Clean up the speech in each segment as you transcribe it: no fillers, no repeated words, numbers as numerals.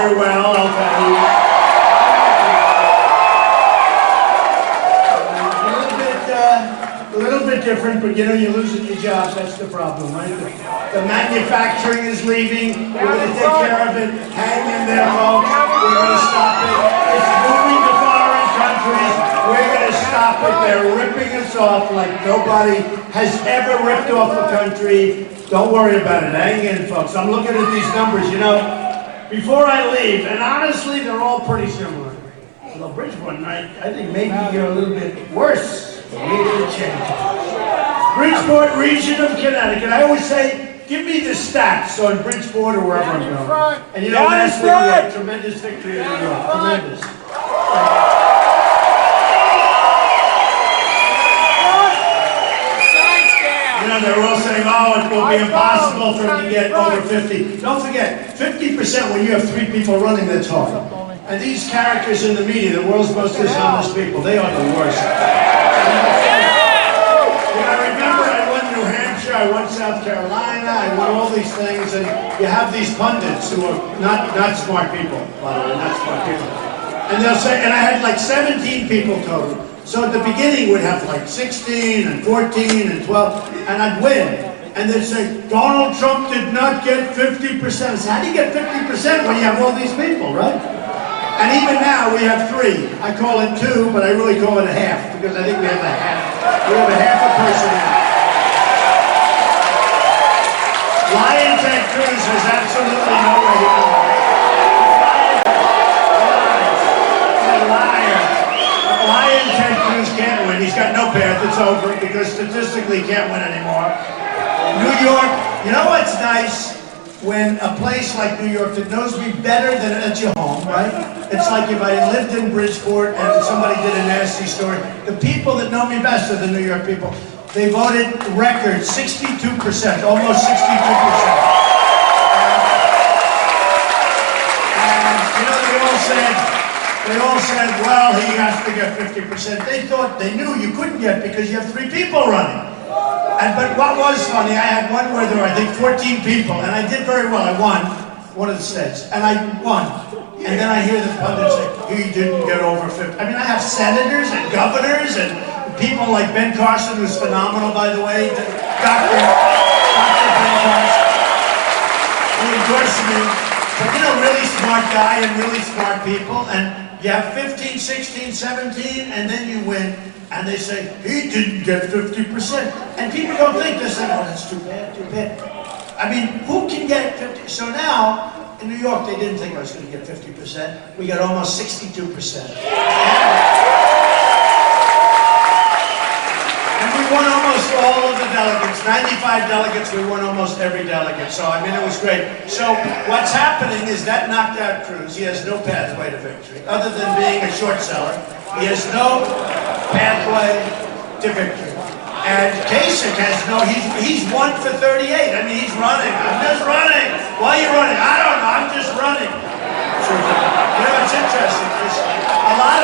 very well, I'll tell you. A little bit different, but you know, you're losing your jobs, that's the problem, right? The manufacturing is leaving, we're going to take care of it, hang in there, folks, we're going to stop it. It's moving to foreign countries, we're going to stop it. They're ripping us off like nobody has ever ripped off a country. Don't worry about it, hang in, folks. I'm looking at these numbers, you know, before I leave, and honestly, they're all pretty similar. Well, Bridgeport, I think maybe you're a little bit worse. Maybe change. Bridgeport, region of Connecticut. I always say, give me the stats on Bridgeport or wherever I'm going. And you know, last week we had a tremendous victory in New York. Tremendous. You know, they were all saying, oh, it will be impossible for him to get over 50. Don't forget, 50% when you have 3 people running, that's hard. And these characters in the media, the world's most dishonest people, they are the worst. I remember I won New Hampshire, I won South Carolina, I won all these things, and you have these pundits who are not smart people, by the way, not smart people. And they'll say, and I had like 17 people total. So at the beginning we'd have like 16 and 14 and 12, and I'd win. And they'd say, Donald Trump did not get 50%. I said, how do you get 50% when you have all these people, right? And even now we have 3. I call it 2, but I really call it a half, because I think we have a half. We have a half a person now. Lion Ted Cruz has absolutely no way to go. Lion Ted Cruz can't win. He's got no path. It's over, because statistically he can't win anymore. New York, you know what's nice? When a place like New York that knows me better than at your home, right? It's like if I lived in Bridgeport and somebody did a nasty story. The people that know me best are the New York people. They voted record 62%, almost 62%. And you know, they all said, well, he has to get 50%. They knew you couldn't get because you have 3 people running. But what was funny, I had one where there were, I think, 14 people, and I did very well. I won one of the states, and I won. And then I hear the pundits say, he didn't get over 50. I mean, I have senators and governors and people like Ben Carson, who's phenomenal, by the way, Dr. Ben Carson, who endorsed me. But, you know, really smart guy and really smart people, and you have 15, 16, 17, and then you win. And they say, he didn't get 50%. And people don't think, they say, oh, that's too bad, too bad. I mean, who can get 50? So now, in New York, they didn't think I was going to get 50%. We got almost 62%. And we won almost all of the delegates. 95 delegates, we won almost every delegate. So, I mean, it was great. So, what's happening is that knocked out Cruz. He has no pathway to victory, other than being a short seller. He has no pathway to victory. And Kasich has he's 1 for 38. I mean, he's running. I'm just running. Why are you running? I don't know. I'm just running. So, you know, it's interesting because a lot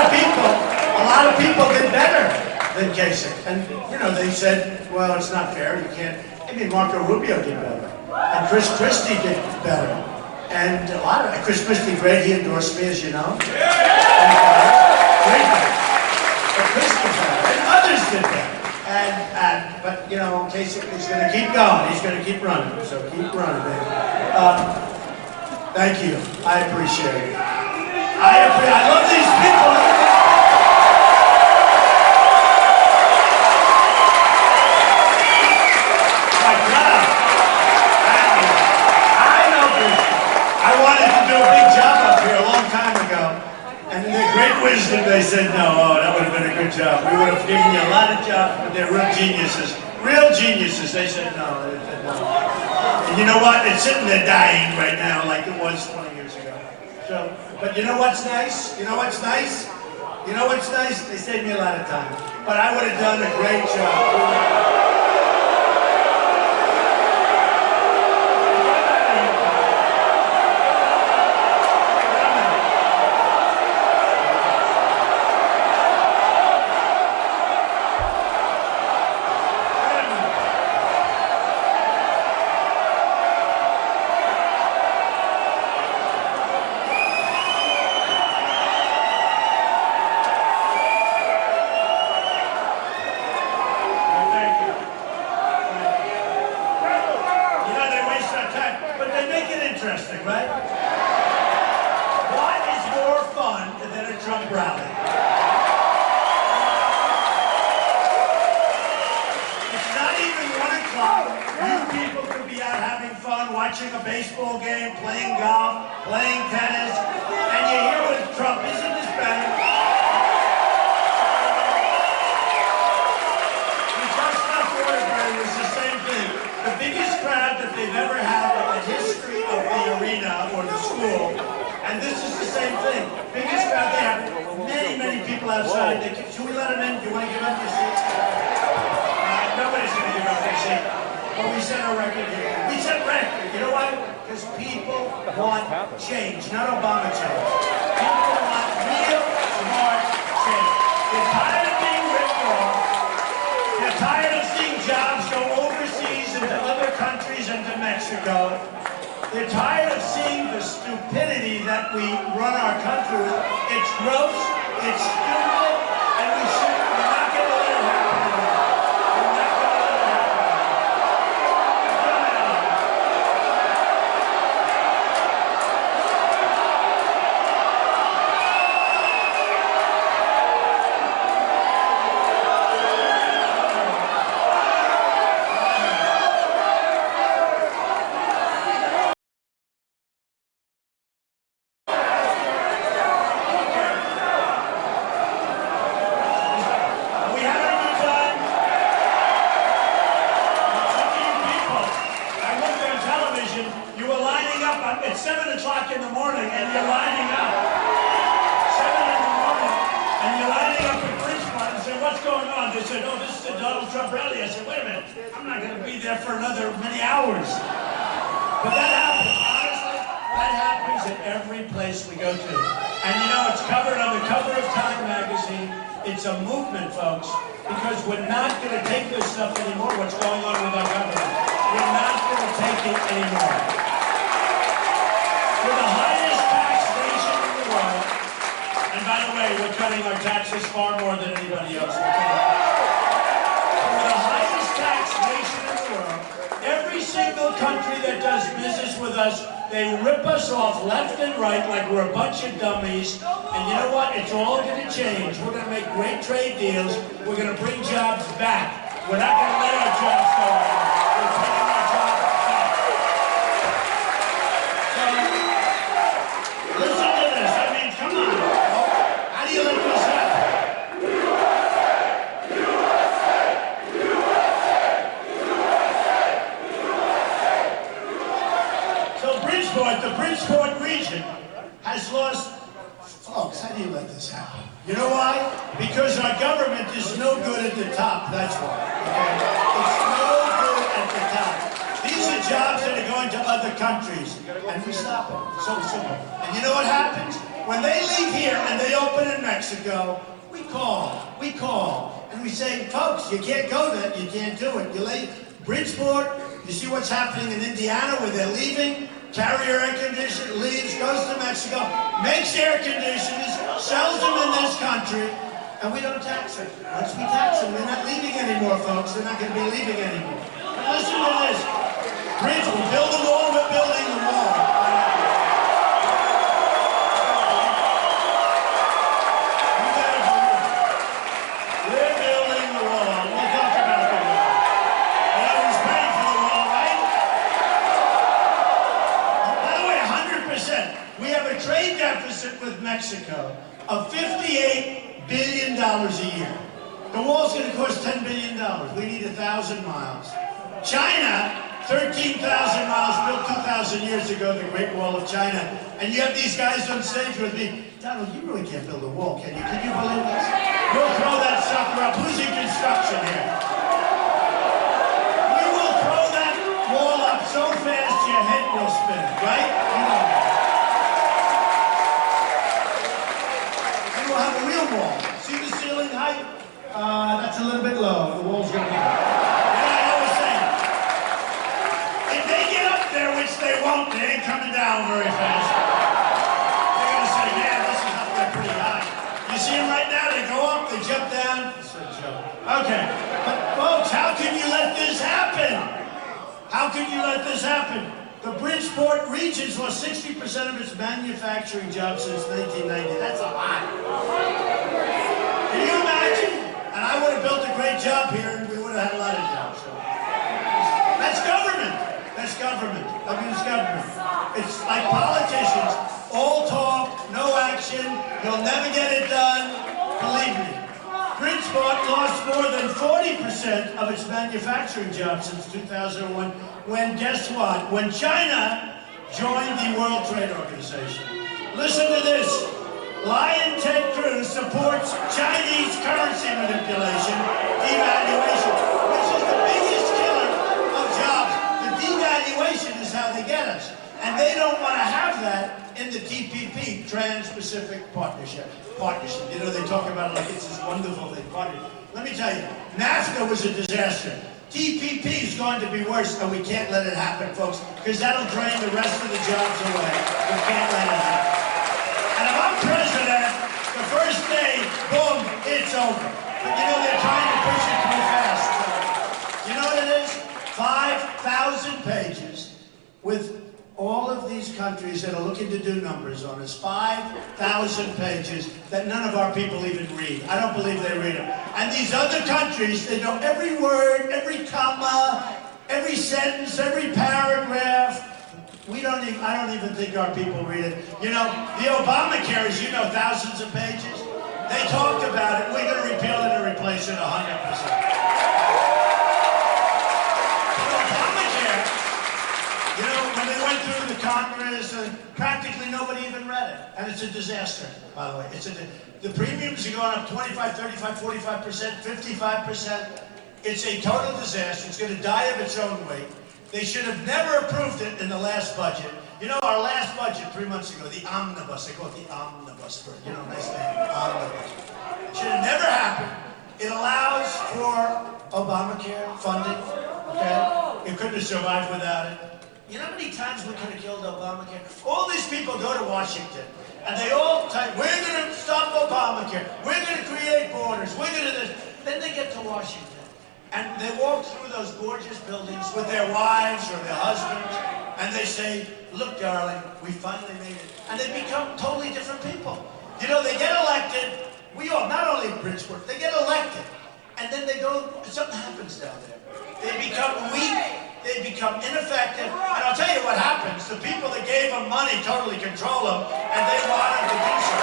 of people did better than Kasich. And, you know, they said, well, it's not fair. You can't. I mean, Marco Rubio did better. And Chris Christie did better. And a lot of Chris Christie, great. He endorsed me, as you know. Great guy. But Chris did better, and others did better. But you know, Kasich is going to keep going. He's going to keep running. So keep running, baby. Thank you. I appreciate it. I love these people. My God. I know this. I wanted to do a big job up here a long time ago. And in their great wisdom, they said, no, that would have been a good job. We would have given you a lot of jobs, but they're real geniuses. Real geniuses. They said, no. And you know what? It's sitting there dying right now like it was 20 years ago. So, but you know what's nice? You know what's nice? You know what's nice? They saved me a lot of time. But I would have done a great job. say, make it interesting, right? What is more fun than a Trump rally? It's not even 1 o'clock. You people could be out having fun, watching a baseball game, playing golf, playing tennis, and you're here with Trump. Isn't this better? It was the same thing. The biggest crowd that they've ever had in the history of the arena or the school, and this is the same thing. Biggest crowd they have. Many, many people outside. Should we let them in? Do you want to give up your seat? Nobody's going to give up their seat. But we set a record here. We set record. You know why? Because people want change, not Obama change. People want real, smart change. They're tired of being ripped off. They're tired of seeing jobs go overseas into other countries and to Mexico. They're tired of seeing the stupidity that we run our country with. It's gross, it's stupid, and we're not going to let it happen anymore. We're not going to let it happen It's 7 o'clock in the morning and you're lining up. 7 in the morning and you're lining up at Bridgeport and say, what's going on? They said, oh, this is the Donald Trump rally. I said, wait a minute, I'm not going to be there for another many hours. But that happens, honestly, that happens at every place we go to. And you know, it's covered on the cover of Time magazine. It's a movement, folks, because we're not going to take this stuff anymore, what's going on with our government. We're not going to take it anymore. We're the highest tax nation in the world. And by the way, we're cutting our taxes far more than anybody else. We're the highest tax nation in the world. Every single country that does business with us, they rip us off left and right like we're a bunch of dummies. And you know what? It's all going to change. We're going to make great trade deals. We're going to bring jobs back. We're not going to let our jobs go anymore. We're bringing our jobs back. So, listen to this. I mean, come on. How do you let this happen? So Bridgeport, the Bridgeport region, has lost. Folks, how do you let this happen? You know why? Because our government is no good at the top. That's why. Okay? It's no good at the top. These are jobs that are going to other countries, and we stop them. So simple. And you know what happens? When they leave here and they open in Mexico, we call, and we say, folks, you can't go there, you can't do it. You leave Bridgeport, you see what's happening in Indiana where they're leaving, Carrier air conditioner, leaves, goes to Mexico, makes air conditioners, sells them in this country, and we don't tax them. Once we tax them, they're not leaving anymore, folks. They're not going to be leaving anymore. But listen to this. Bridge, we'll build the wall, we're building the wall. We're building the wall. We'll talk about the wall. Everyone's paying for the wall, right? By the way, 100%. We have a trade deficit with Mexico of $58 billion a year. The wall's going to cost $10 billion. We need 1,000 miles. China, 13,000 miles, built 2,000 years ago, the Great Wall of China. And you have these guys on stage with me. Donald, you really can't build a wall, can you? Can you believe this? We'll throw that sucker up. Who's in construction here? We will throw that wall up so fast your head will spin, right? You know that. And we'll have a real wall. See the ceiling height? That's a little bit low. The wall's going to be high. Which they won't, they ain't coming down very fast. They're going to say, yeah, this is up there pretty high. You see them right now, they go up, they jump down. It's a joke. Okay, but folks, how can you let this happen? How can you let this happen? The Bridgeport region's lost 60% of its manufacturing jobs since 1990. That's a lot. Can you imagine? And I would have built a great job here, and we would have had a lot of jobs. So. That's government. That's government. Abuse government. It's like politicians. All talk, no action. You'll never get it done. Believe me. Bridgeport lost more than 40% of its manufacturing jobs since 2001. When, guess what? When China joined the World Trade Organization. Listen to this. Lion Ted Cruz supports Chinese currency manipulation, devaluation, which is the biggest killer of jobs. The devaluation is how they get us. And they don't want to have that in the TPP, Trans-Pacific Partnership. You know, they talk about it like it's this wonderful thing. Let me tell you, NAFTA was a disaster. TPP is going to be worse, and we can't let it happen, folks, because that'll drain the rest of the jobs away. We can't let it happen. And if I'm president, the first day, boom, it's over. But you know, they're trying to push it too fast. You know what it is? 5,000 pages with all of these countries that are looking to do numbers on us, 5,000 pages that none of our people even read. I don't believe they read them. And these other countries, they know every word, every comma, every sentence, every paragraph. I don't even think our people read it. You know, the Obamacare is, you know, thousands of pages. They talked about it. We're going to repeal it and replace it 100%. You know, when they went through the Congress, practically nobody even read it. And it's a disaster, by the way. The premiums are going up 25, 35, 45%, 55%. It's a total disaster. It's going to die of its own weight. They should have never approved it in the last budget. You know, our last budget 3 months ago, the omnibus, they call it the omnibus, for, you know, nice name, omnibus. Should have never happened. It allows for Obamacare funding, okay? It couldn't have survived without it. You know how many times we could have killed Obamacare? All these people go to Washington, and they all type, we're going to stop Obamacare, we're going to create borders, we're going to this. Then they get to Washington, and they walk through those gorgeous buildings with their wives or their husbands, and they say, look, darling, we finally made it. And they become totally different people. You know, they get elected, not only Bridgeport, they get elected, and then they go, something happens down there. They become weak. They become ineffective, and I'll tell you what happens. The people that gave them money totally control them, and they want them to do so.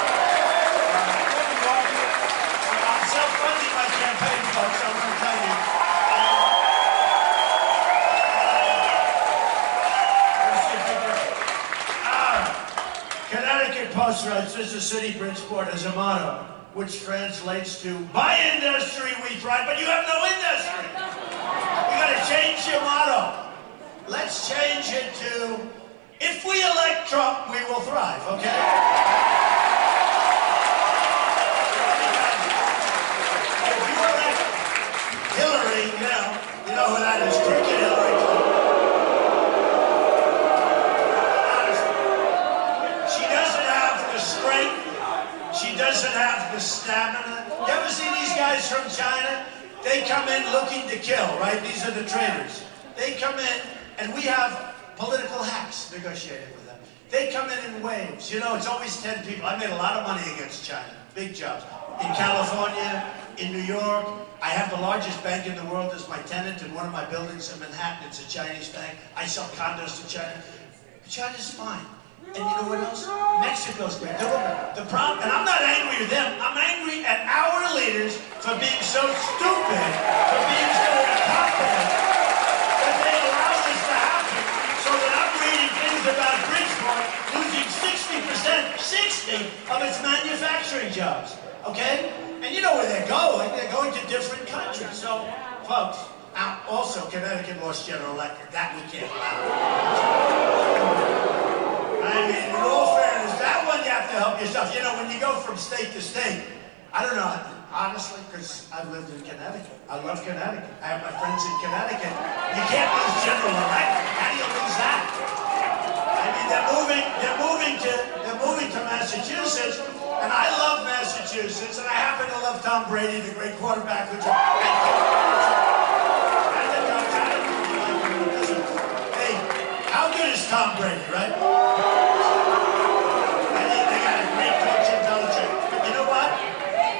I'm self-funding my campaign, folks, I'm going to tell you. Connecticut Post writes, this is city Bridgeport as a motto, which translates to, by industry we thrive, but you have no industry. You got to change your motto. Let's change it to, if we elect Trump, we will thrive, okay? If you elect Hillary, you know who that is, Cricket Hillary Clinton. She doesn't have the strength. She doesn't have the stamina. You ever see these guys from China? They come in looking to kill, right? These are the traitors. They come in, and we have political hacks negotiating with them. They come in waves. You know, it's always 10 people. I made a lot of money against China, big jobs. In California, in New York, I have the largest bank in the world as my tenant in one of my buildings in Manhattan. It's a Chinese bank. I sell condos to China. China's fine. And you know what else? Mexico's great. The problem, and I'm not angry at them, I'm angry at our leaders for being so stupid, for being so incompetent, that they allow this to happen, so that I'm reading things about Bridgeport losing 60% of its manufacturing jobs, okay? And you know where they're going to different countries. So, folks, also Connecticut lost General Electric, that we can't allow. I mean, in all fairness, that one you have to help yourself. You know, when you go from state to state, I don't know, honestly, because I've lived in Connecticut. I love Connecticut. I have my friends in Connecticut. You can't lose General Electric. How do you lose that? I mean, they're moving to Massachusetts, and I love Massachusetts, and I happen to love Tom Brady, the great quarterback, which hey, how good is Tom Brady, right? And they got a great coach in Belichick. But you know what?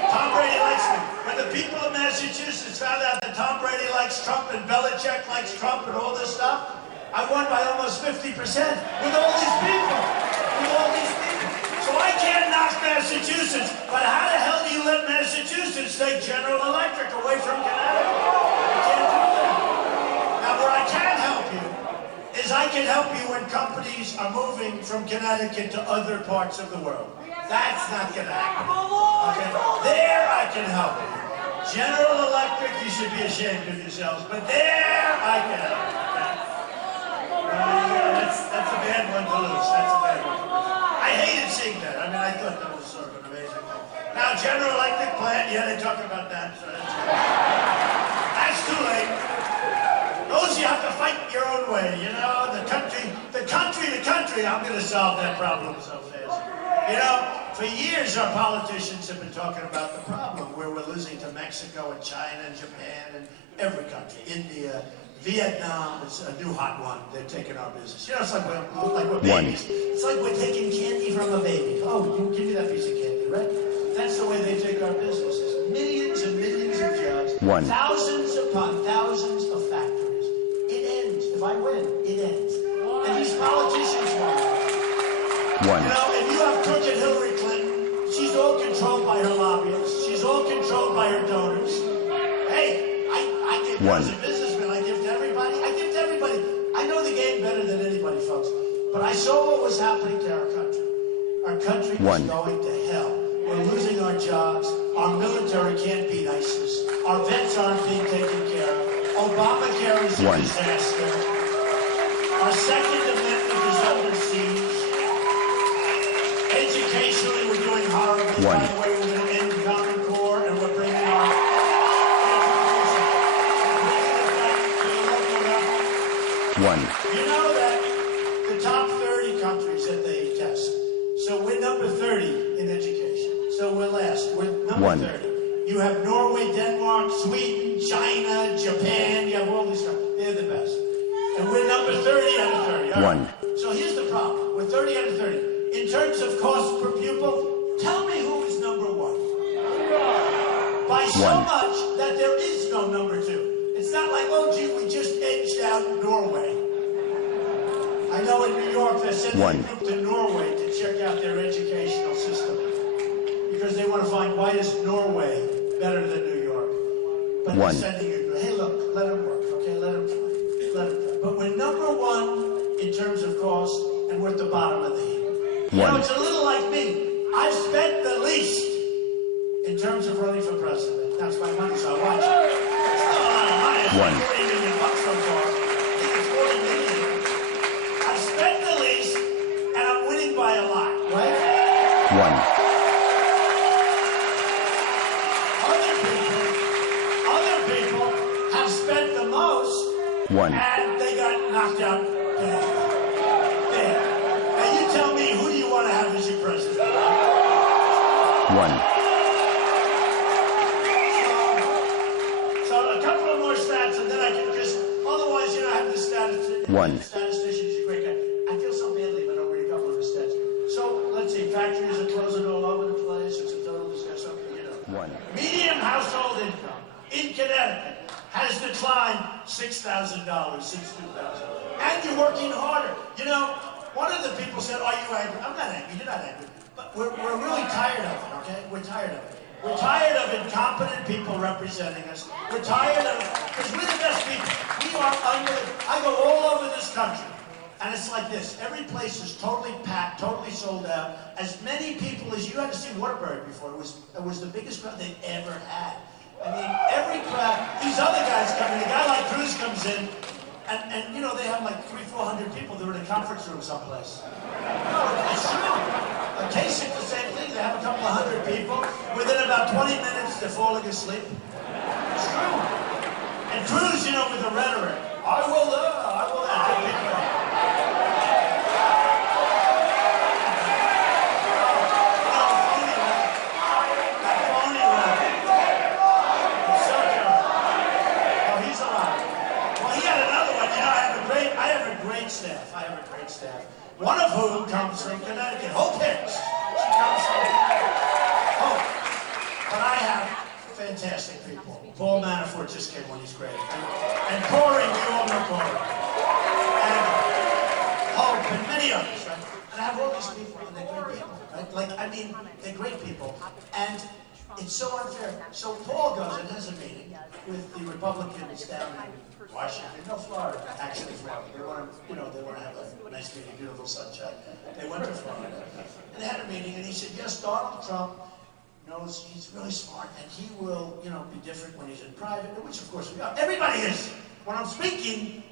Tom Brady likes me. When the people of Massachusetts found out that Tom Brady likes Trump and Belichick likes Trump and all this stuff, I won by almost 50% with all these people. So I can't knock Massachusetts, but how the hell do you let Massachusetts take General Electric away from Connecticut? I can't do that. Now, where I can help you is I can help you when companies are moving from Connecticut to other parts of the world. That's not going to happen. Okay? There I can help you. General Electric, you should be ashamed of yourselves, but there I can help you. That's a bad one to lose. That's a bad one to lose. I hated seeing that. I mean, I thought that was sort of an amazing thing. Now, General Electric plant, yeah, they talk about that. So that's too late. Those you have to fight your own way, you know, the country, I'm going to solve that problem so fast. You know, for years our politicians have been talking about the problem where we're losing to Mexico and China and Japan and every country, India, Vietnam is a new hot one. They're taking our business. You know, it's like we're babies. It's like we're taking candy from a baby. Oh, you give me that piece of candy, right? That's the way they take our businesses. Millions and millions of jobs. Thousands upon thousands of factories. It ends. If I win, it ends. And these politicians want it. You know, if you have crooked Hillary Clinton, she's all controlled by her lobbyists. She's all controlled by her donors. Hey, I give as a businessman, I give to everybody. I know the game better than anybody, folks. But I saw what was happening to our country. Our country is going to hell. We're losing our jobs. Our military can't beat ISIS. Our vets aren't being taken care of. Obamacare is a disaster. Our Second Amendment is under siege. Educationally, we're doing horribly. By the way, we're going to end Common Core, and we're bringing our You know that the top 30 countries that they test, so we're number 30 in education. So we're last. We're number 30. You have Norway, Denmark, Sweden, China, Japan. You have all these countries. They're the best. And we're number 30 out of 30. All right. So here's the problem. We're 30 out of 30. In terms of cost per pupil, tell me who is number 1. By so much that there is no number 2. It's not like, oh, gee, we just edged out Norway. I know in New York they're sending a group to Norway to check out their educational system because they want to find why is Norway better than New York. But they're sending a group. Hey, look, let them work, okay? Let them try. But we're number 1 in terms of cost, and we're at the bottom of the heap. You know, it's a little like me. I've spent the least in terms of running for president. That's my money, so I watch it. It's not a lot of money. It's like $40 million so far. I think it's $40 million. I've spent the least, and I'm winning by a lot, right? Other people have spent the most, and they got knocked out. There. Now you tell me, who do you want to have as your president? So a couple of more stats, and then I can just, otherwise, you know, I have the statistician. Statistician's a great guy. I feel so badly when I read a couple of his stats. So, let's see, factories are closing all over the place. It's a total discussion. You know. Median household income in Connecticut has declined $6,000 since 2000. And you're working harder. You know, one of the people said, are you angry? I'm not angry. You're not angry. But we're really tired of it, okay? We're tired of it. We're tired of incompetent people representing us. We're tired of, because we're the best people. We are I go all over this country, and it's like this. Every place is totally packed, totally sold out. As many people as you had to see Waterbury before. It was the biggest crowd they've ever had. I mean, every crowd, these other guys come in, a guy like Cruz comes in, and you know, they have like 300-400 people. They're in a conference room someplace. No, it's true. A case of the same thing. They have a couple of hundred people. Within about 20 minutes, they're falling asleep. It's true. And Cruz, you know, with the rhetoric, I will. staff. I have a great staff. One of whom comes from Connecticut. Hope Hicks. She comes from Hope. But I have fantastic people. Paul Manafort just came on, he's great. And Corey, we all know Corey. And Hope, and many others, right? And I have all these people, and they're great people, right? Like, I mean, they're great people. And it's so unfair. So Paul goes and has a meeting with the Republicans down in Washington, no, Florida, actually Florida. They want to, they want to have a nice meeting, beautiful sunshine. They went to Florida, and they had a meeting, and he said, yes, Donald Trump knows he's really smart, and he will, be different when he's in private, which of course we are. Everybody is. When I'm speaking,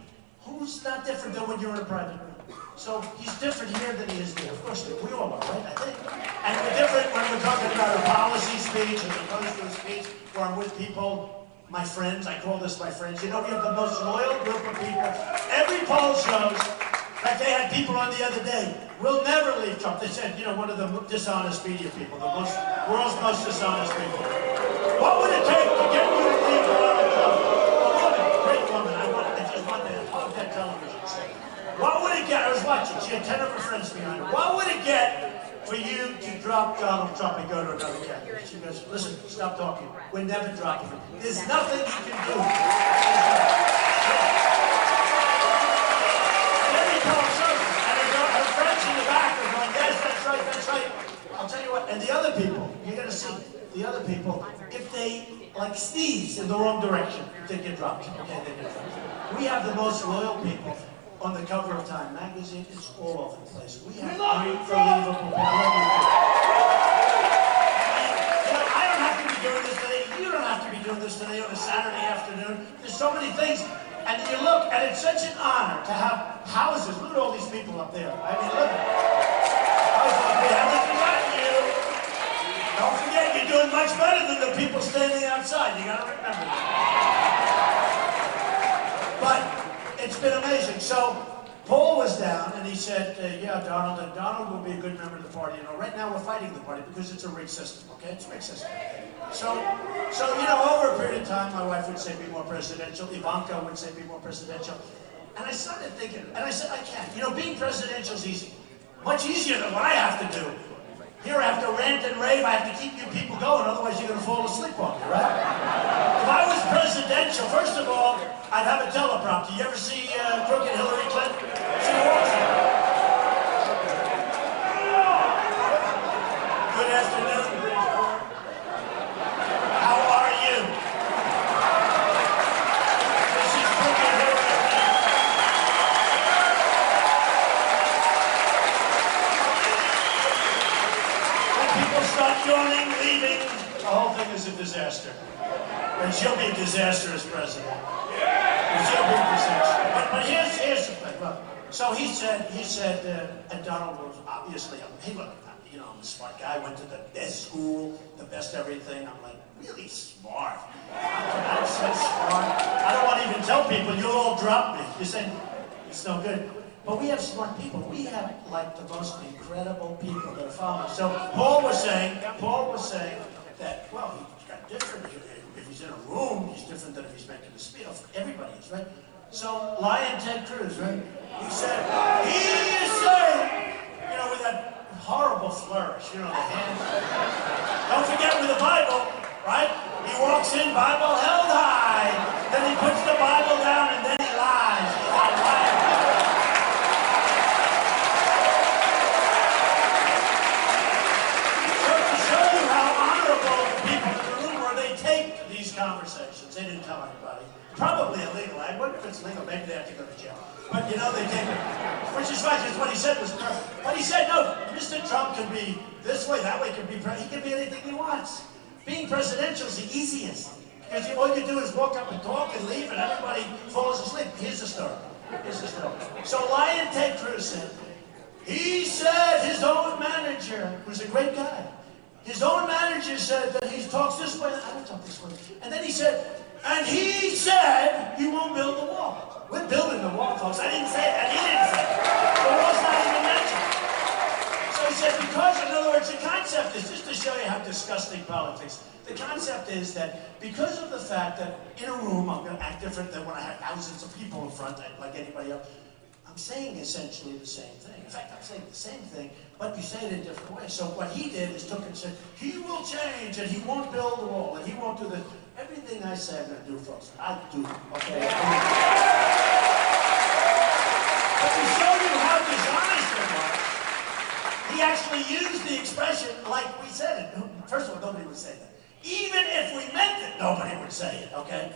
who's not different than when you're in a private room? So he's different here than he is there. Of course, we all are, right? I think. And we're different when we're talking about a policy speech as opposed to a speech where I'm with people, my friends. I call this my friends. We have the most loyal group of people. Every poll shows, like they had people on the other day, we'll never leave Trump. They said, one of the dishonest media people, world's most dishonest people. What would it take to get you to leave Donald Trump? A woman, great woman. I just want to love that television set. What would it get? I was watching. She had 10 of her friends behind her. What would it get for you to drop Donald Trump and go to another candidate? She goes, listen, stop talking. We're never dropping him. There's nothing you can do. And every poll shows it. And her friends in the back are going, yes, that's right, that's right. I'll tell you what. And the other people, you're going to see, the other people, if they sneeze in the wrong direction, they get dropped. Okay, they get dropped. We have the most loyal people. On the cover of Time magazine, it's all over the place. We have unbelievable people. I love you. I don't have to be doing this today. You don't have to be doing this today on a Saturday afternoon. There's so many things. And you look, and it's such an honor to have houses. Look at all these people up there. I mean, look. We haven't forgotten you. Don't forget, you're doing much better than the people standing outside. You got to remember that. But it's been amazing. So Paul was down, and he said, yeah, Donald will be a good member of the party. Right now we're fighting the party because it's a rigged system, okay? It's a rigged system. So over a period of time, my wife would say be more presidential. Ivanka would say be more presidential. And I started thinking, and I said, I can't. Being presidential is easy. Much easier than what I have to do. Here I have to rant and rave, I have to keep you people going, otherwise you're going to fall asleep on me, right? If I was presidential, first of all, I'd have a teleprompter. You ever see crooked Hillary Clinton? She walks in. Good afternoon, Bridgeport. How are you? This is crooked Hillary Clinton. When people start yawning, leaving, the whole thing is a disaster. And she'll be a disaster as president. But here's the thing. Look, so he said, and Donald was obviously, hey, look, I'm a smart guy. I went to the best school, the best everything. I'm like, really smart. I'm so smart. I don't want to even tell people. You'll all drop me. You're saying it's no good. But we have smart people. We have the most incredible people that are following. So Paul was saying that, well, he got different. If he's in a room, he's different than if he's making a speech. Everybody is, right? So, Lion Ted Cruz, right? He said, with that horrible flourish, the hand. Don't forget with the Bible, right? He walks in, Bible held high. Then he puts the Bible down and then he lies. So to show you how honorable the people in the room were, they taped these conversations. They didn't tell anybody. Probably illegal. I wonder if it's legal. Maybe they have to go to jail. But they take it. Which is fine, because what he said was perfect. But he said, no, Mr. Trump can be this way, that way, he can be anything he wants. Being presidential is the easiest. Because all you do is walk up and talk and leave, and everybody falls asleep. Here's the story. So Lion Ted Cruz said, he said his own manager, who's a great guy, his own manager said that he talks this way, I don't talk this way. And then he said, and he said he won't build the wall. We're building the wall, folks. I didn't say it, and he didn't say it. The wall's not even mentioned. So he said, because, in other words, the concept is, just to show you how disgusting politics, the concept is that because of the fact that in a room I'm going to act different than when I have thousands of people in front, like anybody else, I'm saying essentially the same thing. In fact, I'm saying the same thing, but you say it in different ways. So what he did is took and said, he will change, and he won't build the wall, and he won't do this. Everything I say I'm going to do, folks, I do, okay? But to show you how dishonest it was, he actually used the expression like we said it. First of all, nobody would say that. Even if we meant it, nobody would say it, okay?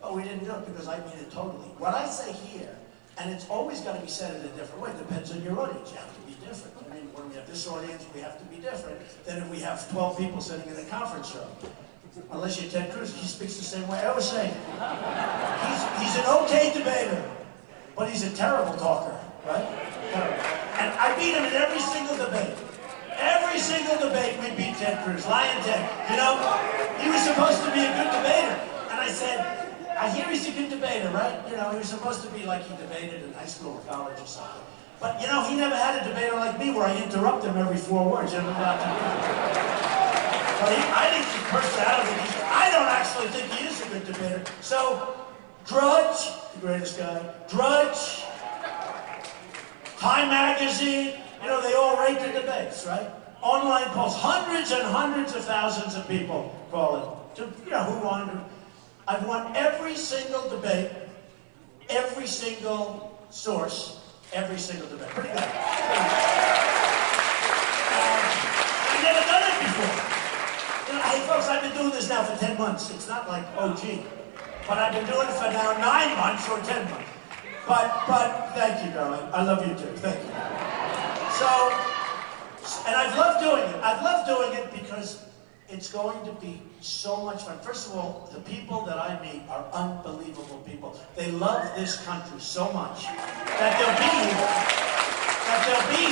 But we didn't do it because I mean it totally. What I say here, and it's always got to be said in a different way, depends on your audience. You have to be different. I mean, when we have this audience, we have to be different than if we have 12 people sitting in a conference room. Unless you're Ted Cruz, he speaks the same way. I always say, he's an okay debater, but he's a terrible talker, right? Terrible. And I beat him in every single debate. Every single debate we beat Ted Cruz, Lion Ted. You know, he was supposed to be a good debater. And I said, I hear he's a good debater, right? You know, he was supposed to be like he debated in high school or college or something. But, you know, he never had a debater like me where I interrupt him every 4 words. You know, but I think his personality, I don't actually think he is a good debater. So, Drudge, the greatest guy, Drudge, Time Magazine, you know, they all rate the debates, right? Online polls, hundreds and hundreds of thousands of people call it. You know, who won? I've won every single debate, every single source, every single debate. Pretty good. I've never done it before. You know, hey folks, I've been doing this now for 10 months. It's not like, oh gee. But I've been doing it for now 9 months or 10 months. But thank you, darling. I love you too. Thank you. So, and I've loved doing it. I've loved doing it because it's going to be so much fun. First of all, the people that I meet are unbelievable people. They love this country so much that they'll be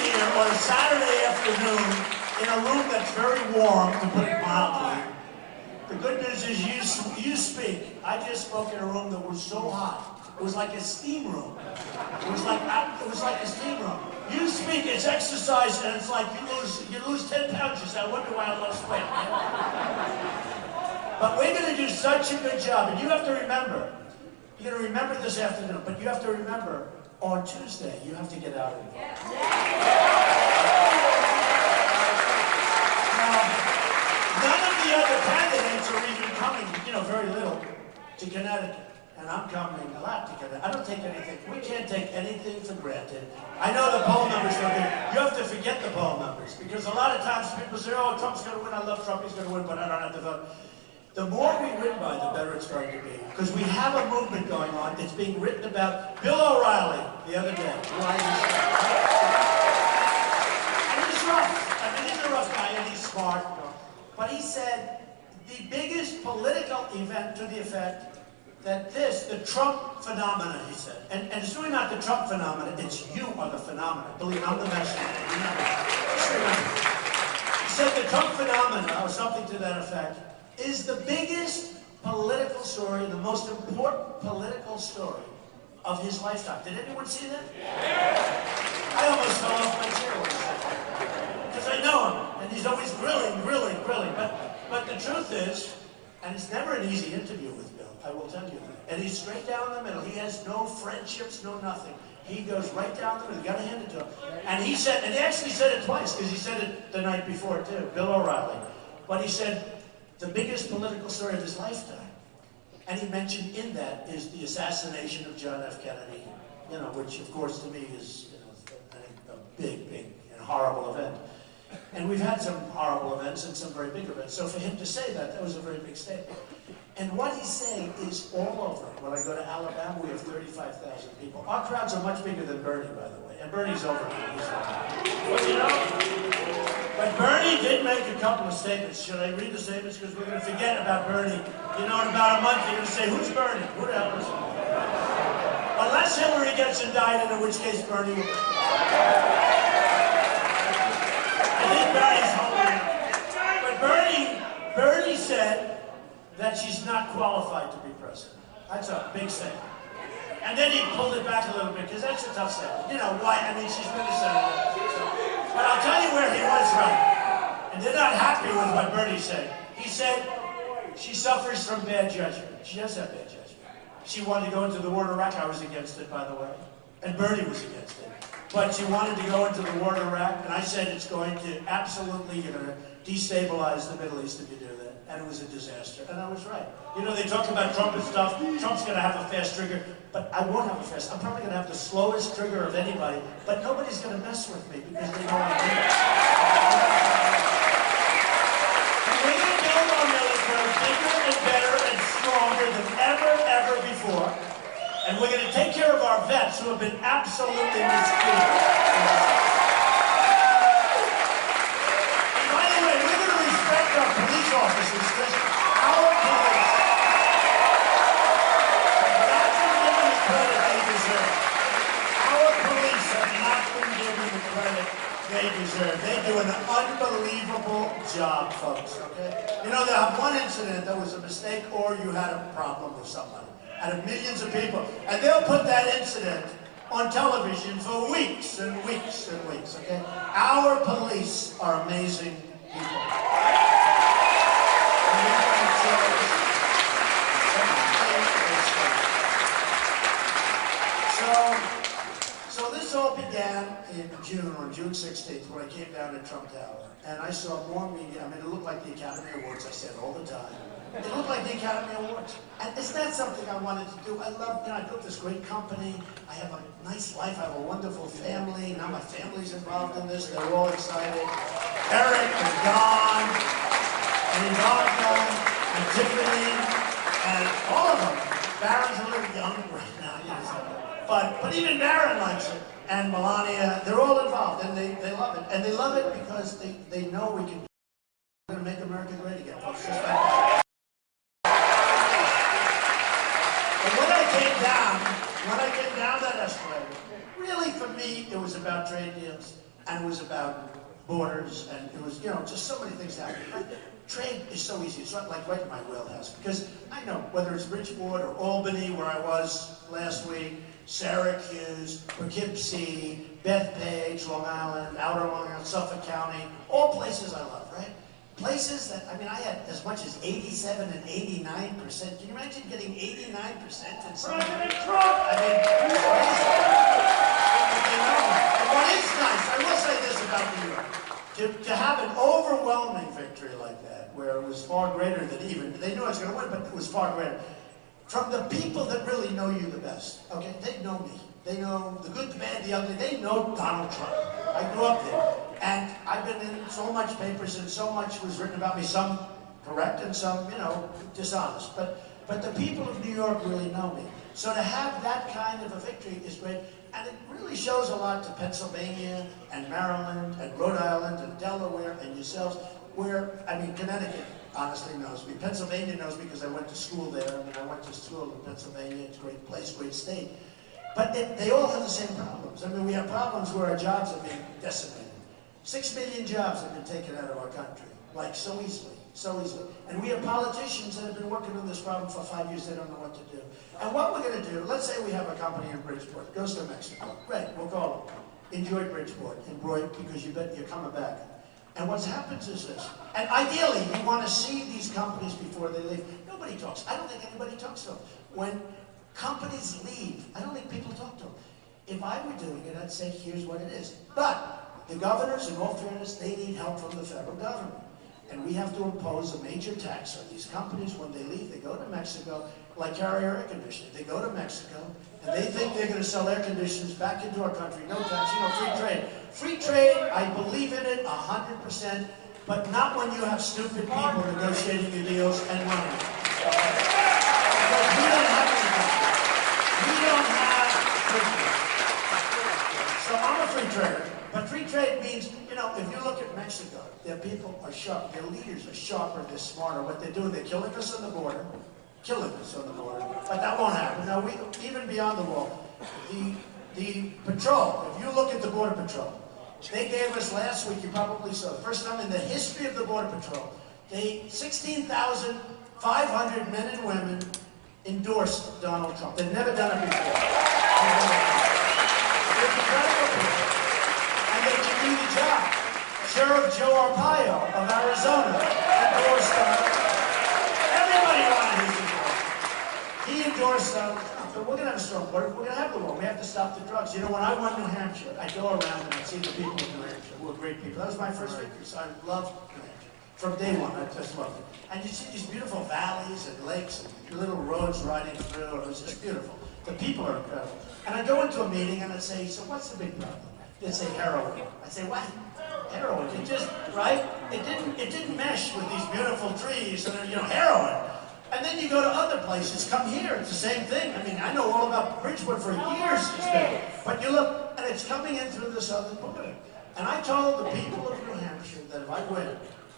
here on a Saturday afternoon in a room that's very warm, to put it mildly. The good news is you speak. I just spoke in a room that was so hot. It was like a steam room. It was like a steam room. You speak, it's exercise, and it's like you lose 10 pounds. You say, I wonder why I lost weight. But we're going to do such a good job, and you have to remember, you're going to remember this afternoon, but you have to remember, on Tuesday, you have to get out of here. Now, none of the other candidates are even coming, you know, very little, to Connecticut. And I'm coming a lot to Connecticut. I don't take anything. We can't take anything for granted. I know the poll numbers are good. You have to forget the poll numbers. Because a lot of times people say, oh, Trump's going to win. I love Trump. He's going to win, but I don't have to vote. The more we win by, the better it's going to be. Because we have a movement going on. It's being written about. Bill O'Reilly, the other day. And he's rough. I mean, he's a rough guy, and he's smart. But he said, the biggest political event to the effect that the Trump phenomena, he said, and it's really not the Trump phenomena, it's you are the phenomena. Believe me, I'm the messenger. Just remember. He said the Trump phenomena, or something to that effect, is the biggest political story, the most important political story of his lifetime. Did anyone see that? I almost fell off my chair when he said that. Because I know him, and he's always grilling. But the truth is, and it's never an easy interview with Bill, I will tell you that. And he's straight down the middle. He has no friendships, no nothing. He goes right down the middle. You got to hand it to him. And he said, and he actually said it twice, because he said it the night before too, Bill O'Reilly. But he said, the biggest political story of his lifetime. And he mentioned in that is the assassination of John F. Kennedy, you know, which of course to me is, you know, I think a big and horrible event. And we've had some horrible events and some very big events. So for him to say that was a very big statement. And what he's saying is all over. When I go to Alabama, we have 35,000 people. Our crowds are much bigger than Bernie, by the way. And Bernie's over now. But you know, but Bernie did make a couple of statements. Should I read the statements? Because we're going to forget about Bernie. You know, in about a month, you're going to say, who's Bernie? Who the hell is he? Unless Hillary gets indicted, in which case Bernie will. I think Bernie's holding it. But Bernie said that she's not qualified to be president. That's a big statement. And then he pulled it back a little bit, because that's a tough statement. You know, why? I mean, she's been a senator. But I'll tell you where he was right. And they're not happy with what Bernie said. He said she suffers from bad judgment. She does have bad judgment. She wanted to go into the war in Iraq. I was against it, by the way. and Bernie was against it. But she wanted to go into the war in Iraq, and I said it's going to absolutely, you're going to destabilize the Middle East if you do that. And it was a disaster, and I was right. You know, they talk about Trump and stuff. Trump's going to have a fast trigger, but I won't have a fast. I'm probably going to have the slowest trigger of anybody, but nobody's going to mess with me because they know I'm here. We're going to build our military bigger and better and stronger than ever before. And we're going to take care of our vets who have been absolutely mistreated. And by the way, we're going to respect our police officers because our police have not been given the credit they deserve. Our police have not been given the credit they deserve. They do an unbelievable job, folks, okay? You know, they have one incident that was a mistake or you had a problem with somebody. Out of millions of people, and they'll put that incident on television for weeks and weeks and weeks, okay? Our police are amazing people. So this all began in June, on June 16th, when I came down to Trump Tower, and I saw more media. I mean, it looked like the Academy Awards, I said all the time. It looked like the Academy Awards. And it's not something I wanted to do. I love, you know, I built this great company. I have a nice life. I have a wonderful family. Now my family's involved in this. They're all excited. Eric and Don and Ivanka and Tiffany and all of them. Barron's a little young right now, yes. But even Barron likes it. And Melania, they're all involved and they love it. And they love it because they know we can we're going to make America great again, folks. Just like that. When I came down that escalator, really for me, it was about trade deals, and it was about borders, and it was, you know, just so many things happening. Trade is so easy. It's not like right in my wheelhouse, because I know whether it's Bridgeport or Albany, where I was last week, Syracuse, Poughkeepsie, Bethpage, Long Island, Outer Long Island, Suffolk County, all places I love, right? Places that, I mean, I had as much as 87 and 89%. Can you imagine getting 89% in some President Trump! I mean, it's crazy. And what is nice, I will say this about New York, to have an overwhelming victory like that, where it was far greater than even, they knew I was going to win, but it was far greater. From the people that really know you the best, okay? They know me. They know the good, the bad, the ugly. They know Donald Trump. I grew up there. And I've been in so much papers and so much was written about me, some correct and some, you know, dishonest. But the people of New York really know me. So to have that kind of a victory is great. And it really shows a lot to Pennsylvania and Maryland and Rhode Island and Delaware and yourselves, where, I mean, Connecticut honestly knows me. Pennsylvania knows me because I went to school there. I mean, I went to school in Pennsylvania. It's a great place, great state. But they all have the same problems. I mean, we have problems where our jobs are being decimated. 6 million jobs have been taken out of our country, like so easily. And we have politicians that have been working on this problem for 5 years. They don't know what to do. And what we're going to do, let's say we have a company in Bridgeport, goes to Mexico. Great, we'll call them. Enjoy Bridgeport, because you bet you're coming back. And what happens is this. And ideally, you want to see these companies before they leave. Nobody talks. I don't think anybody talks to them. When companies leave, I don't think people talk to them. If I were doing it, I'd say, here's what it is. But the governors, in all fairness, they need help from the federal government. And we have to impose a major tax on these companies. When they leave, they go to Mexico, like Carrier Air Conditioning. They go to Mexico, and they think they're going to sell air conditioners back into our country. No tax, you know, free trade. Free trade, I believe in it 100%, but not when you have stupid people negotiating the deals and running it. Because we don't have any country. We don't have free trade. So I'm a free trader. But free trade means, you know, if you look at Mexico, their people are sharp, their leaders are sharper, they're smarter. What they're doing, they're killing us on the border, but that won't happen. Now, even beyond the wall, the patrol, if you look at the Border Patrol, they gave us last week, you probably saw, the first time in the history of the Border Patrol, 16,500 men and women endorsed Donald Trump. They've never done it before. They're incredible people. And they can do the job. Sheriff Joe Arpaio of Arizona endorsed Everybody wanted his support. He endorsed Donald Trump. So we're going to have a strong border. We're going to have the war. We have to stop the drugs. You know, when I won New Hampshire, I go around and I see the people of New Hampshire who are great people. That was my first victory, so I loved New Hampshire. From day one, I just loved it. And you see these beautiful valleys and lakes and little roads riding through. It was just beautiful. The people are incredible. And I go into a meeting and I'd say, so what's the big problem? They'd say heroin. I'd say, what? Heroin? It just, right? It didn't mesh with these beautiful trees and, you know, heroin. And then you go to other places, come here, it's the same thing. I mean, I know all about Bridgeport for years. But you look, and it's coming in through the southern border. And I told the people of New Hampshire that if I win,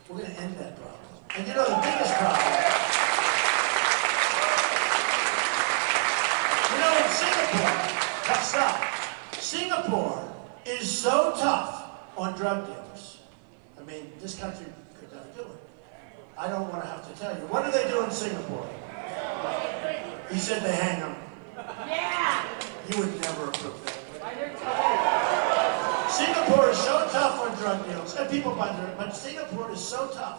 we're going to end that problem. And you know the biggest problem, you know, in Singapore, tough stuff. Singapore is so tough on drug dealers. I mean, this country could never do it. I don't want to have to tell you. What do they do in Singapore? He said they hang them. Yeah! You would never approve that. Singapore is so tough on drug deals, and people buy drugs, but Singapore is so tough,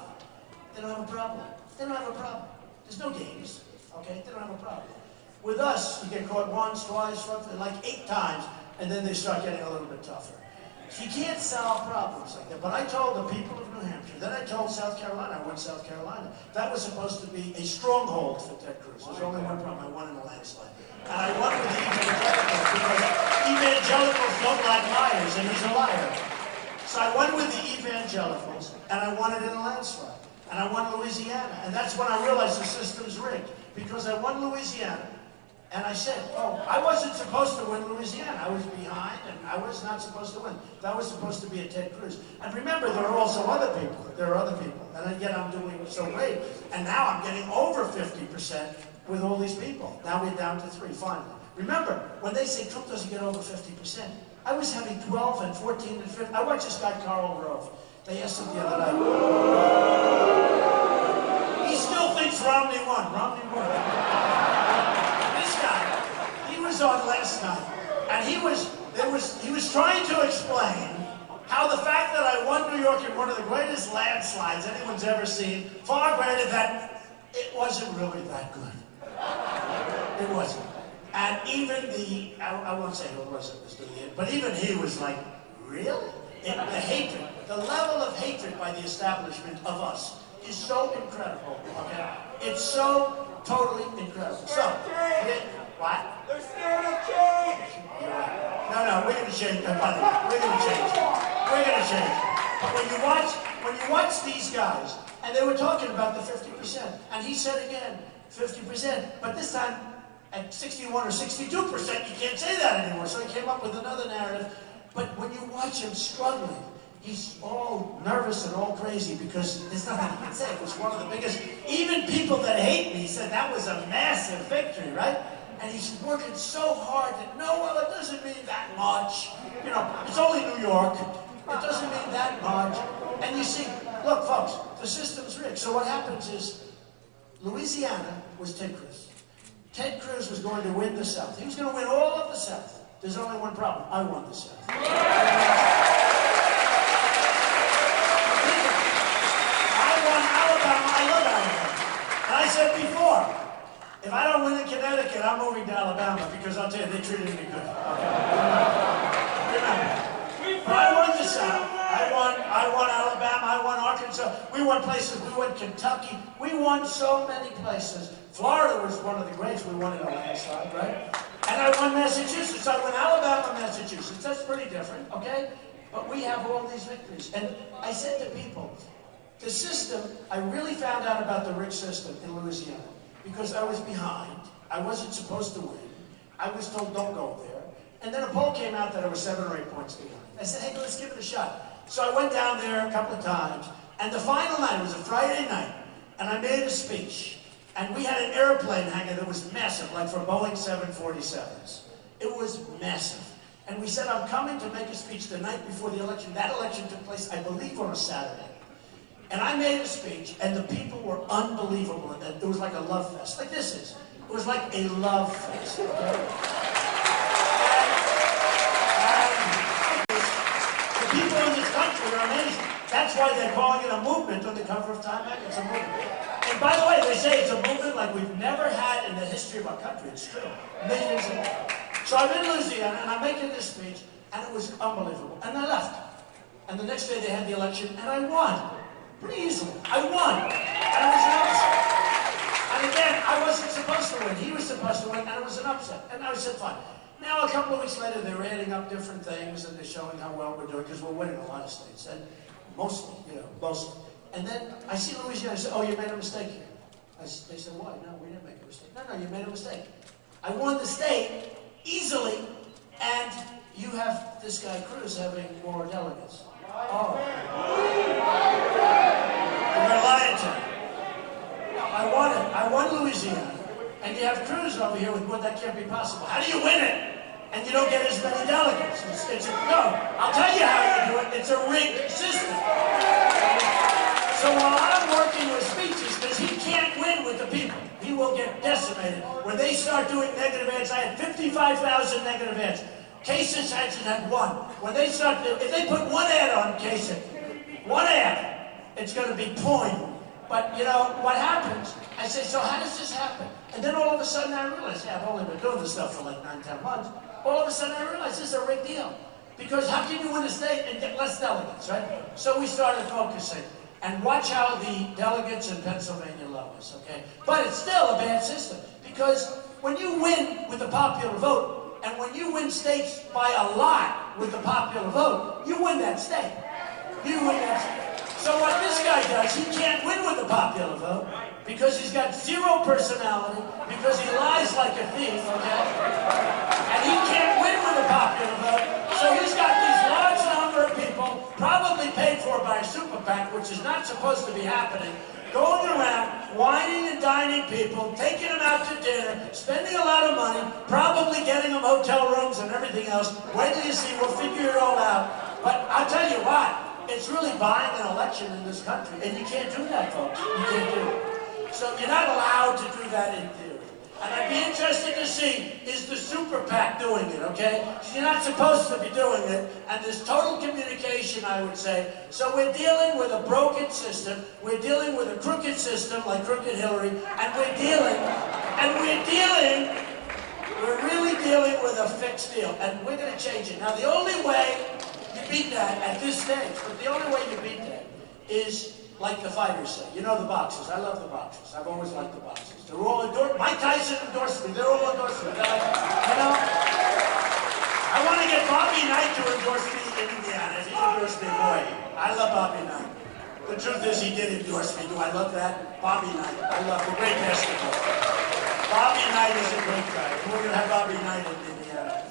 they don't have a problem. They don't have a problem. There's no games, okay? They don't have a problem. With us, you get caught once, twice, like 8 times, and then they start getting a little bit tougher. So you can't solve problems like that. But I told the people of New Hampshire, then I told South Carolina, I won South Carolina. That was supposed to be a stronghold for Ted Cruz. There's only one problem, I won in a landslide. And I won with the evangelicals because evangelicals don't like liars, and he's a liar. So I won with the evangelicals, and I won it in a landslide. And I won Louisiana, and that's when I realized the system's rigged. Because I won Louisiana, and I said, oh, I wasn't supposed to win Louisiana. I was behind, and I was not supposed to win. That was supposed to be a Ted Cruz. And remember, there are also other people. There are other people. And yet I'm doing so great. And now I'm getting over 50% with all these people. Now we're down to 3, finally. Remember, when they say Trump doesn't get over 50%, I was having 12 and 14 and 15. I watched this guy, Karl Rove. They asked him the other night. He still thinks Romney won. Romney won. This guy, he was on last night, and he was trying to explain how the fact that I won New York in one of the greatest landslides anyone's ever seen, far greater, that it wasn't really that good. It wasn't. And even I won't say who it was, but even he was like, really? The hatred, the level of hatred by the establishment of us is so incredible, okay? It's so totally incredible. So, what? They're scared of change! No, we're going to change that, buddy. We're going to change it. We're going to change it. But when you watch these guys, and they were talking about the 50%, and he said again, 50%, but this time, at 61 or 62%, you can't say that anymore. So he came up with another narrative. But when you watch him struggling, he's all nervous and all crazy because there's nothing he can say. It was one of the biggest, even people that hate me said that was a massive victory, right? And he's working so hard that, no, well, it doesn't mean that much. You know, it's only New York. It doesn't mean that much. And you see, look, folks, the system's rigged. So what happens is, Louisiana was Ted Cruz. Ted Cruz was going to win the South. He was going to win all of the South. There's only one problem. I won the South. I won Alabama. I love Alabama. And I said before, if I don't win in Connecticut, I'm moving to Alabama because I'll tell you, they treated me good. Remember. But I won the South. I won Alabama. I won Arkansas. We won places. We won Kentucky. We won so many places. Florida was one of the greats. We won in a landslide, right? And I won Massachusetts. I won Alabama, Massachusetts. That's pretty different, okay? But we have all these victories. And I said to people, the system, I really found out about the rigged system in Louisiana because I was behind. I wasn't supposed to win. I was told, don't go there. And then a poll came out that I was 7 or 8 points behind. I said, hey, let's give it a shot. So I went down there a couple of times. And the final night, it was a Friday night, and I made a speech. And we had an airplane hangar that was massive, like for Boeing 747s. It was massive. And we said, I'm coming to make a speech the night before the election. That election took place, I believe, on a Saturday. And I made a speech, and the people were unbelievable. And it was like a love fest, like this is. It was like a love fest, okay? And the people in this country country are amazing. That's why they're calling it a movement on the cover of Time magazine. It's a movement. And by the way, they say it's a movement like we've never had in the history of our country. It's true. Millions of people. So I'm in Louisiana, and I'm making this speech, and it was unbelievable. And I left. And the next day they had the election, and I won. Pretty easily. I won. And it was an upset. And again, I wasn't supposed to win. He was supposed to win, and it was an upset. And I said, fine. Now, a couple of weeks later, they're adding up different things, and they're showing how well we're doing, because we're winning a lot of states. And mostly, mostly. And then I see Louisiana, I said, oh, you made a mistake here. They said, why? No, we didn't make a mistake. No, you made a mistake. I won the state easily, and you have this guy Cruz having more delegates. Oh. You're lying to me. I won it. I won Louisiana. And you have Cruz over here with more. That can't be possible. How do you win it? And you don't get as many delegates. No, I'll tell you how you do it. It's a rigged system. So while I'm working with speeches, because he can't win with the people, he will get decimated. When they start doing negative ads, I had 55,000 negative ads. Kasich had one. When they start, if they put one ad on Kasich, one ad, it's going to be point. But what happens? I say, so how does this happen? And then all of a sudden I realize, I've only been doing this stuff for like 9-10 months. All of a sudden I realize this is a rigged deal. Because how can you win a state and get less delegates, right? So we started focusing. And watch how the delegates in Pennsylvania love us, okay? But it's still a bad system. Because when you win with the popular vote, and when you win states by a lot with the popular vote, you win that state. You win that state. So what this guy does, he can't win with the popular vote because he's got zero personality, because he lies like a thief, okay? And he can't win with the popular vote, so he's got these large number of people, probably paid for by a super PAC, which is not supposed to be happening, going around, whining and dining people, taking them out to dinner, spending a lot of money, probably getting them hotel rooms and everything else. Wait till you see, we'll figure it all out. But I'll tell you what, it's really buying an election in this country, and you can't do that, folks. You can't do it. So you're not allowed to do that in theory. And I'd be interested to see, is the super PAC doing it, okay? You're not supposed to be doing it, and there's total communication, I would say. So we're dealing with a broken system, we're dealing with a crooked system, like Crooked Hillary, and we're really dealing with a fixed deal, and we're going to change it. Now, the only way you beat that at this stage, but the only way you beat that is like the fighters say. You know the boxers. I love the boxers. I've always liked the boxers. They're all endorsed. Mike Tyson endorsed me. They're all endorsed me. They're like, I want to get Bobby Knight to endorse me in Indiana. If he endorsed me, boy, I love Bobby Knight. The truth is, he did endorse me. Do I love that? Bobby Knight. I love the great basketball. Bobby Knight is a great guy. We're going to have Bobby Knight in Indiana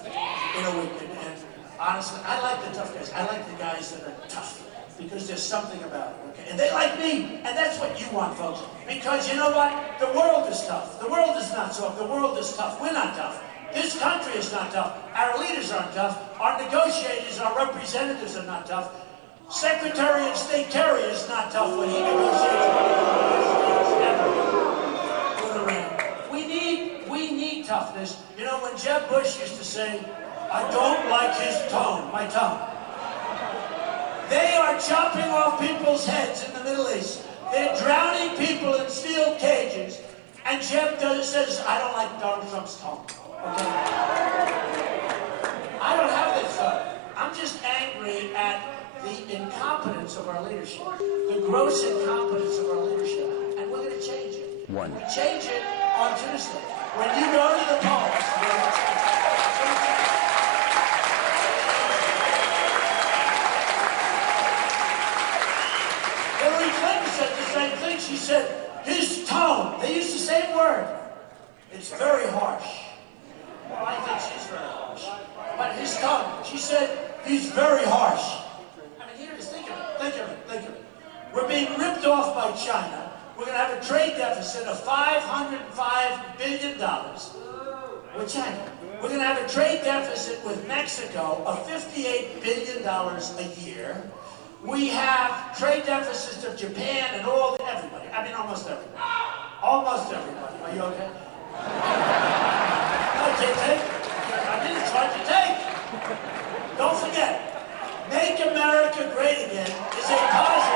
in a week. And honestly, I like the tough guys. I like the guys that are tough. Because there's something about it, okay? And they like me, and that's what you want, folks. Because you know what? The world is tough. The world is not soft. The world is tough. We're not tough. This country is not tough. Our leaders aren't tough. Our negotiators, our representatives are not tough. Secretary of State Kerry is not tough when he negotiates with Iran. We need toughness. You know, when Jeb Bush used to say, I don't like his tone, my tongue. They are chopping off people's heads in the Middle East. They're drowning people in steel cages. And Jeb says, I don't like Donald Trump's tone. Okay? I don't have this tone. I'm just angry at the incompetence of our leadership. The gross incompetence of our leadership. And we're going to change it. We change it on Tuesday. When you go to the polls, Hillary Clinton said the same thing. She said, his tone, they used the same word. It's very harsh. Well, I think she's very harsh. But his tone, she said, he's very harsh. I mean, here it is. Think of it. We're being ripped off by China. We're going to have a trade deficit of $505 billion with China. We're going to have a trade deficit with Mexico of $58 billion a year. We have trade deficits of Japan and everybody. I mean, almost everybody. Almost everybody. Are you okay? No, I can't take it. I mean, it's hard to take. Don't forget, make America America Great Again is a positive.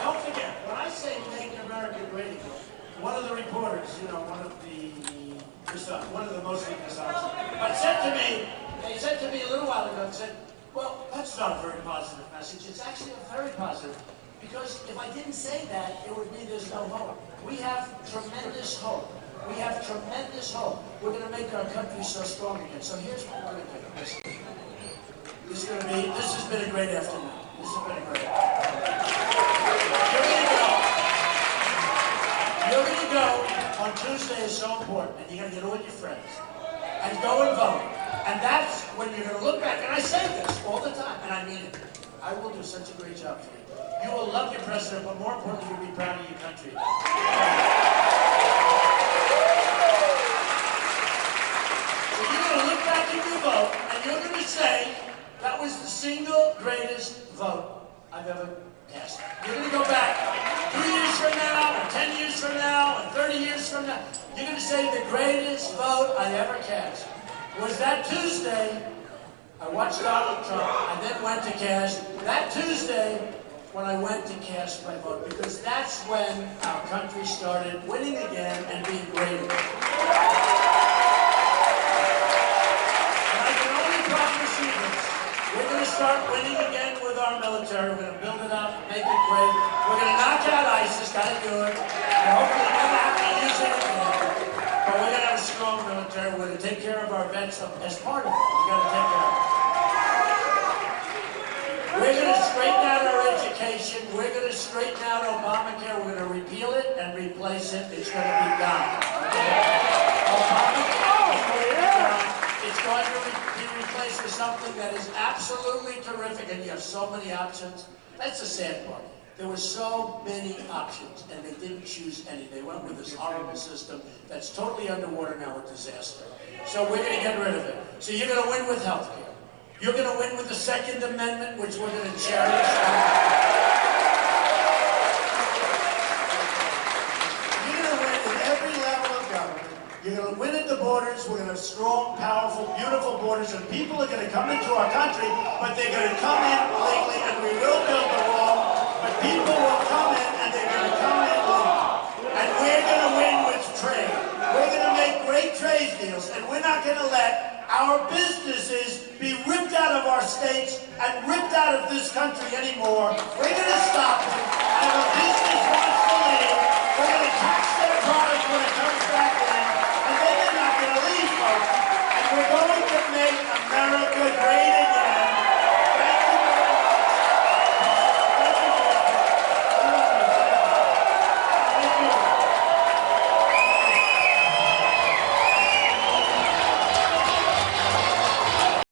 Don't forget, when I say make America great again, one of the reporters, one of the most dishonest, but he said to me a little while ago, said, well, that's not a very positive message. It's actually a very positive, because if I didn't say that, it would mean there's no hope. We have tremendous hope. We have tremendous hope. We're going to make our country so strong again. So here's what we're going to do. Listen. This has been a great afternoon. This has been a great afternoon. You're going to go on Tuesday is so important, and you're going to get all your friends and go and vote. And that's when you're going to look back. And I say this all the time, and I mean it. I will do such a great job for you. You will love your president, but more importantly, you'll be proud of your country. So you're going to look back at your vote, and you're going to say, that was the single greatest vote I've ever cast. You're going to go back 2 years from now, and 10 years from now, and 30 years from now. You're going to say the greatest vote I ever cast was that Tuesday. I watched Donald Trump. I then went to cast that Tuesday when I went to cast my vote, because that's when our country started winning again and being great again. And I can only promise you this. We're going to start winning again with our military. We're going to build it up, make it great. We're going to knock out ISIS, got to do it. And hopefully never have to use it again. But we're going to have a strong military. We're going to take care of our vets as part of it. We've got to take care of it. We're going to straighten out our education. We're going to straighten out Obamacare. We're going to repeal it and replace it. It's going to be done. Obamacare is going to be done. It's going to be replaced with something that is absolutely terrific, and you have so many options. That's the sad part. There were so many options, and they didn't choose any. They went with this horrible system that's totally underwater now, a disaster. So we're going to get rid of it. So you're going to win with health care. You're going to win with the Second Amendment, which we're going to cherish. You're going to win at every level of government. You're going to win at the borders. We're going to have strong, powerful, beautiful borders, and people are going to come into our country, but they're going to come in legally, and we will build the wall, but people will come in, and they're going to come in legally. And we're going to win with trade. We're going to make great trade deals, and we're not going to let our businesses be ripped out of our states and ripped out of this country anymore. We're